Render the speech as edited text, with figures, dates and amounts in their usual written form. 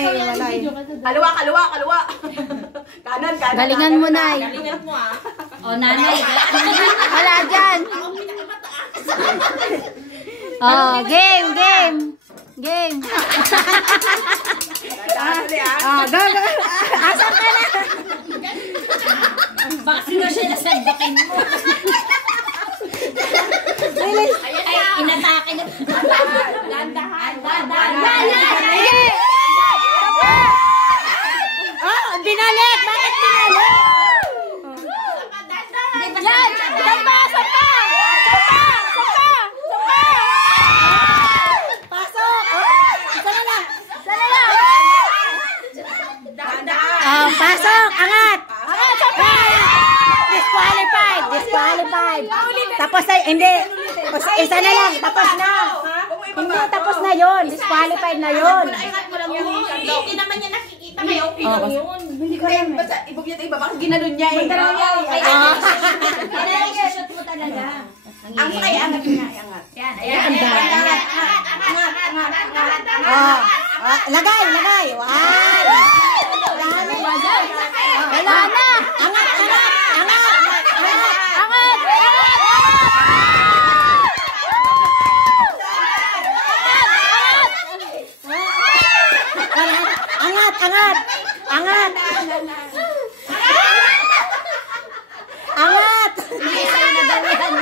Ay, Kaliwa, kaliwa, kaliwa. Kanan, kanan. galingan mo, Nay. Galingan mo ah. O, nanay. Wala dyan. Oh, game, game. Game. Oh, go, go. Asan ka na? Baka sino siya nasandakin mo. Ay, inatake na. Dandahan. Sige. Oh, binalik. Bakit binalik? Yan. Sampa, sampa. Sampa, sampa, sampa. Pasok. Isa na lang. Isa na lang. Oh, pasok. Angat. Angat, sampa. Disqualified. Disqualified. Tapos na, hindi. Isa na lang. Tapos na. Hindi, tapos na yun. Disqualified na yun. Hindi naman niya nakikita kayo. Okay lang yun. Hindi ko rin. Basta ibog niya ito iba. Bakit ginanon niya eh? Kaya i-shoot mo talaga. Ang sakay, angat niya. Angat. Yan, Ayan, ayan. angat. Angat. Lagay, lagay. One. Wala na. Angat, angat, angat. Angat, angat, angat. Angat. Angat. Hindi, sa'yo na daw yan.